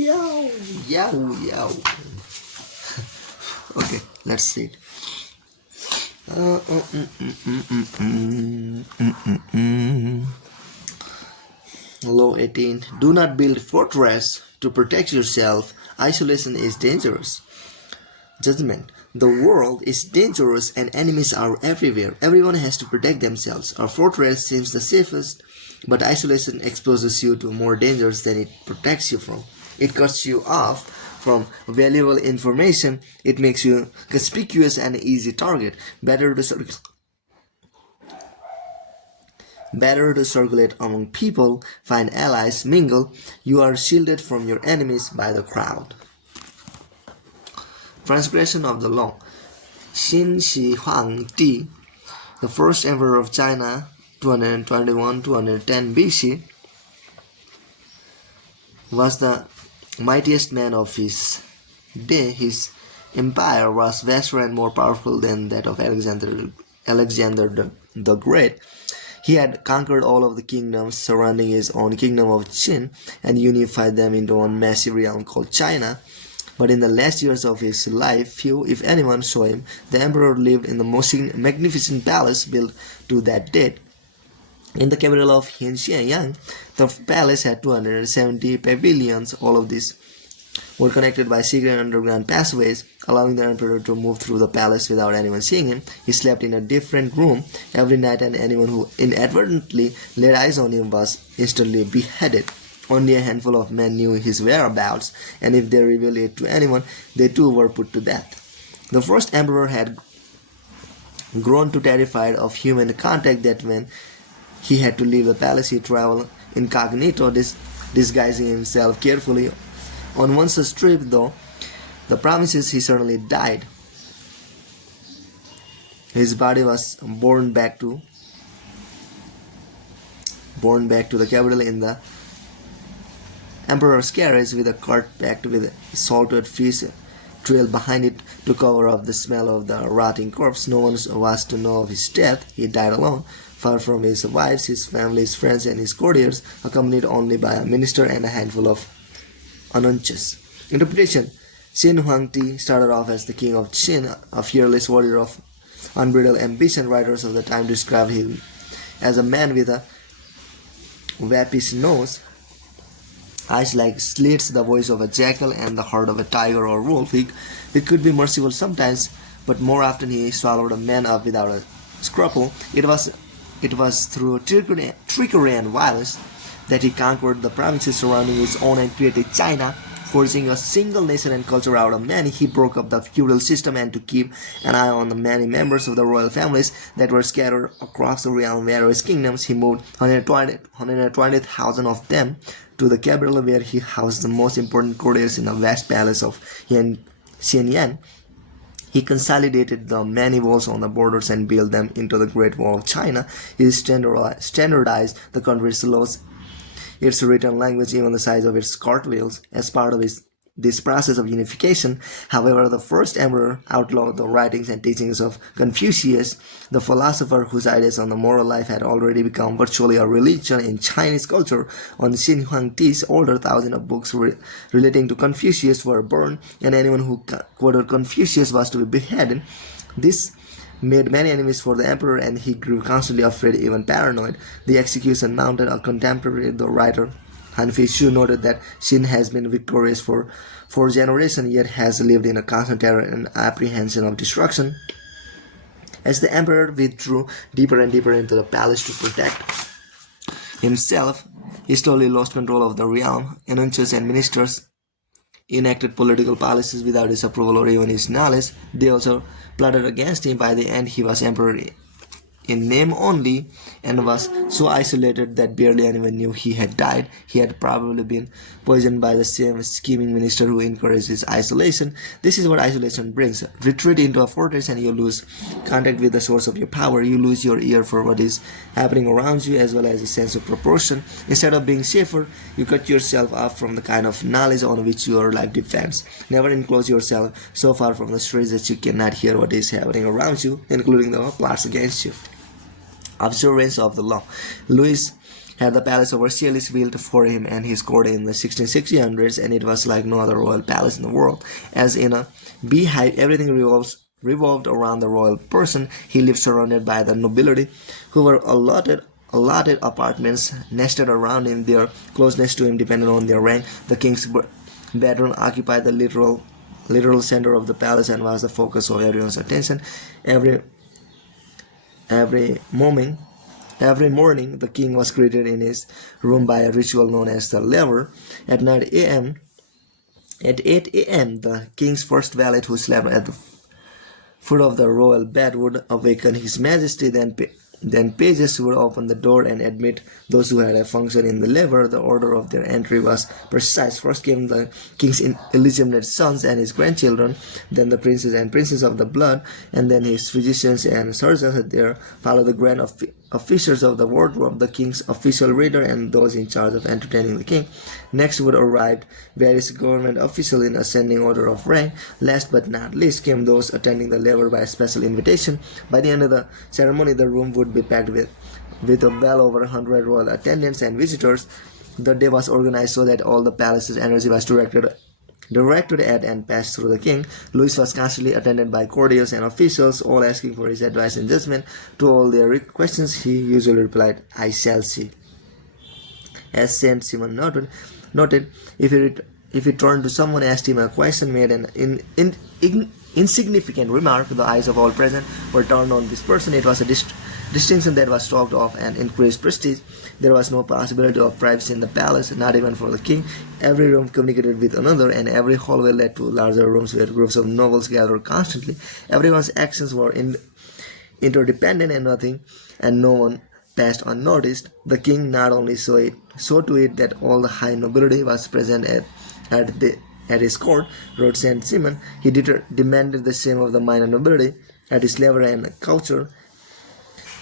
Yow, yow, yow. Okay, let's see it. Law 18. Do not build fortress to protect yourself. Isolation is dangerous. Judgment. The world is dangerous and enemies are everywhere. Everyone has to protect themselves. A fortress seems the safest, but isolation exposes you to more dangers than it protects you from. It cuts you off from valuable information. It makes you conspicuous and an easy target. Better to circulate among people, find allies, mingle. You are shielded from your enemies by the crowd. Transgression of the law. Qin Shi Huangdi, the first emperor of China, 221-210 BC, was the mightiest man of his day. His empire was vaster and more powerful than that of Alexander the Great. He had conquered all of the kingdoms surrounding his own kingdom of Qin and unified them into one massive realm called China. But in the last years of his life, few, if anyone, saw him. The emperor lived in the most magnificent palace built to that date. In the capital of Xianyang, the palace had 270 pavilions. All of these were connected by secret underground passageways, allowing the emperor to move through the palace without anyone seeing him. He slept in a different room every night, and anyone who inadvertently laid eyes on him was instantly beheaded. Only a handful of men knew his whereabouts, and if they revealed it to anyone, they too were put to death. The first emperor had grown too terrified of human contact that when he had to leave the palace, he traveled incognito, disguising himself carefully. On one such trip, though, the promises he suddenly died. His body was borne back to the capital in the emperor's carriage, with a cart packed with salted fish trailed behind it to cover up the smell of the rotting corpse. No one was to know of his death. He died alone, far from his wives, his family, his friends, and his courtiers, accompanied only by a minister and a handful of anunches. Interpretation. Qin Huangdi started off as the king of Qin, a fearless warrior of unbridled ambition. Writers of the time described him as a man with a wapish nose, eyes like slits, the voice of a jackal, and the heart of a tiger or wolf. He could be merciful sometimes, but more often he swallowed a man up without a scruple. It was through trickery and violence that he conquered the provinces surrounding his own and created China, forging a single nation and culture out of many. He broke up the feudal system, and to keep an eye on the many members of the royal families that were scattered across the realm various kingdoms, he moved 120,000 of them to the capital, where he housed the most important courtiers in the vast palace of Xianyang. He consolidated the many walls on the borders and built them into the Great Wall of China. He standardized the country's laws, its written language, even the size of its cartwheels, as part of this process of unification. However, the first emperor outlawed the writings and teachings of Confucius, the philosopher whose ideas on the moral life had already become virtually a religion in Chinese culture. On Qin Huangdi's order, thousands of books relating to Confucius were burned, and anyone who quoted Confucius was to be beheaded. This made many enemies for the emperor, and he grew constantly afraid, even paranoid. The execution mounted. A contemporary, the writer Han Fei noted that Qin has been victorious for 4 generations, yet has lived in a constant terror and apprehension of destruction. As the emperor withdrew deeper and deeper into the palace to protect himself, he slowly lost control of the realm. Anunches and ministers enacted political policies without his approval or even his knowledge. They also plotted against him. By the end, he was emperor in name only, and was so isolated that barely anyone knew he had died. He had probably been poisoned by the same scheming minister who encouraged his isolation. This is what isolation brings. Retreat into a fortress and you lose contact with the source of your power. You lose your ear for what is happening around you, as well as a sense of proportion. Instead of being safer, you cut yourself off from the kind of knowledge on which your life depends. Never enclose yourself so far from the streets that you cannot hear what is happening around you, including the plots against you. Observance of the law. Louis had the palace of Versailles built for him and his court in the 1600s, and it was like no other royal palace in the world. As in a beehive, everything revolved around the royal person. He lived surrounded by the nobility, who were allotted apartments nested around him. Their closeness to him depended on their rank. The king's bedroom occupied the literal center of the palace and was the focus of everyone's attention. Every morning, the king was greeted in his room by a ritual known as the laver. At 8 a.m., the king's first valet, who slept at the foot of the royal bed, would awaken His Majesty. Then pages would open the door and admit those who had a function in the laver. The order of their entry was precise. First came the king's illegitimate sons and his grandchildren, then the princes and princesses of the blood, and then his physicians and surgeons. There followed the grand officers of the wardrobe, the king's official reader, and those in charge of entertaining the king. Next would arrive various government officials in ascending order of rank. Last but not least came those attending the laver by special invitation. By the end of the ceremony, the room would be packed with well over 100 royal attendants and visitors. The day was organized so that all the palace's energy was directed at and passed through the king. Louis was constantly attended by courtiers and officials, all asking for his advice and judgment. To all their questions, he usually replied, "I shall see." As Saint Simon noted, if he turned to someone, asked him a question, made an insignificant remark, the eyes of all present were turned on this person. It was a distinction that was talked of and increased prestige. There was no possibility of privacy in the palace, not even for the king. Every room communicated with another, and every hallway led to larger rooms where groups of nobles gathered constantly. Everyone's actions were interdependent, and no one passed unnoticed. The king not only saw to it that all the high nobility was present at his court, wrote Saint Simon. He demanded the same of the minor nobility at his laver and culture.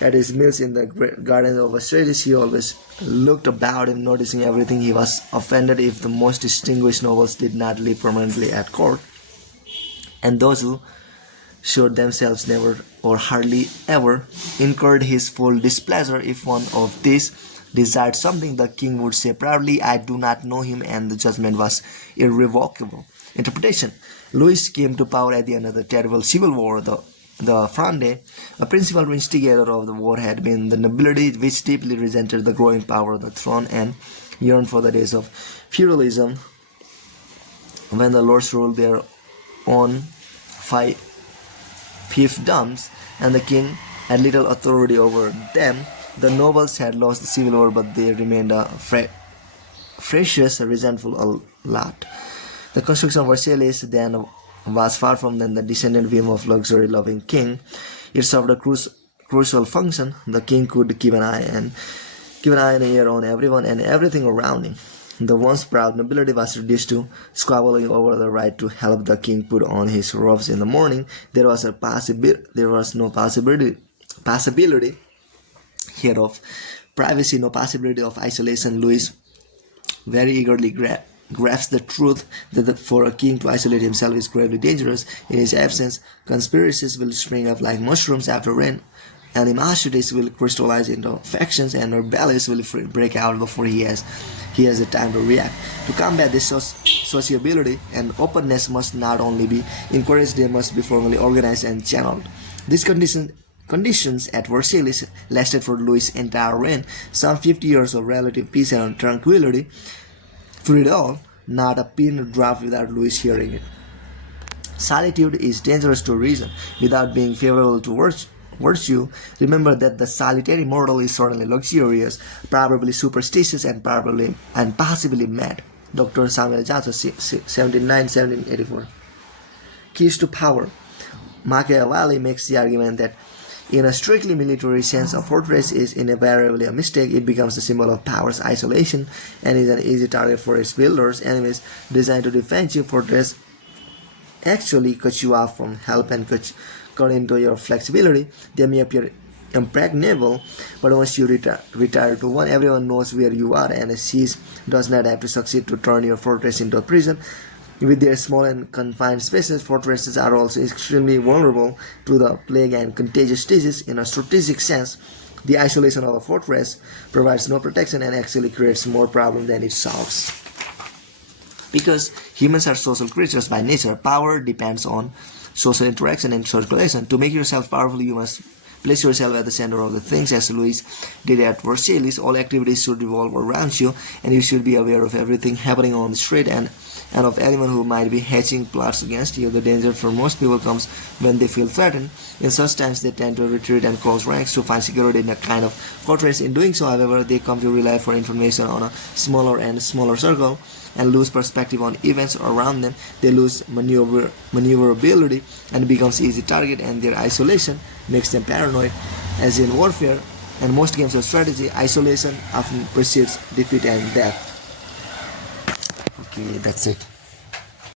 At his meals in the gardens of Versailles, he always looked about him, noticing everything. He was offended if the most distinguished nobles did not live permanently at court, and those who showed themselves never or hardly ever incurred his full displeasure. If one of these desired something, the king would say proudly, "I do not know him," and the judgment was irrevocable. Interpretation. Louis came to power at the end of the terrible civil war. The Fronde, a principal instigator of the war, had been the nobility, which deeply resented the growing power of the throne and yearned for the days of feudalism, when the lords ruled their own fiefdoms and the king had little authority over them. The nobles had lost the civil war, but they remained a ferocious, resentful lot. The construction of Versailles then was far from the descendant whim of luxury-loving king. It served a crucial function. The king could keep an eye and ear on everyone and everything around him. The once proud nobility was reduced to squabbling over the right to help the king put on his robes in the morning. There was no possibility here of privacy, no possibility of isolation. Louis very eagerly grasped the truth that for a king to isolate himself is gravely dangerous. In his absence, conspiracies will spring up like mushrooms after rain. Animosities will crystallize into factions, and rebellions will break out before he has the time to react. To combat this, sociability and openness must not only be encouraged, they must be formally organized and channeled. These conditions at Versailles lasted for Louis' entire reign, some 50 years of relative peace and tranquility. Through it all, not a pin dropped without Louis hearing it. Solitude is dangerous to reason without being favorable to virtue. Remember that the solitary mortal is certainly luxurious, probably superstitious, and possibly mad. Dr. Samuel Johnson, 1784. Keys to power. Machiavelli makes the argument that in a strictly military sense, a fortress is invariably a mistake. It becomes a symbol of power's isolation and is an easy target for its builders. Enemies designed to defend you. Fortress actually cut you off from help and cut into your flexibility. They may appear impregnable, but once you retire to one, everyone knows where you are, and a siege does not have to succeed to turn your fortress into a prison. With their small and confined spaces, fortresses are also extremely vulnerable to the plague and contagious disease. In a strategic sense, The isolation of a fortress provides no protection and actually creates more problem than it solves. Because humans are social creatures by nature, power depends on social interaction and circulation. To make yourself powerful, you must place yourself at the center of the things. As Louis did at Versailles, all activities should revolve around you, and you should be aware of everything happening on the street and of anyone who might be hatching plots against you. The danger for most people comes when they feel threatened. In such times, they tend to retreat and close ranks to find security in a kind of fortress. In doing so, however, they come to rely for information on a smaller and smaller circle and lose perspective on events around them. They lose maneuverability and becomes easy target, and their isolation makes them paranoid. As in warfare and most games of strategy, isolation often precedes defeat and death. Okay, that's it.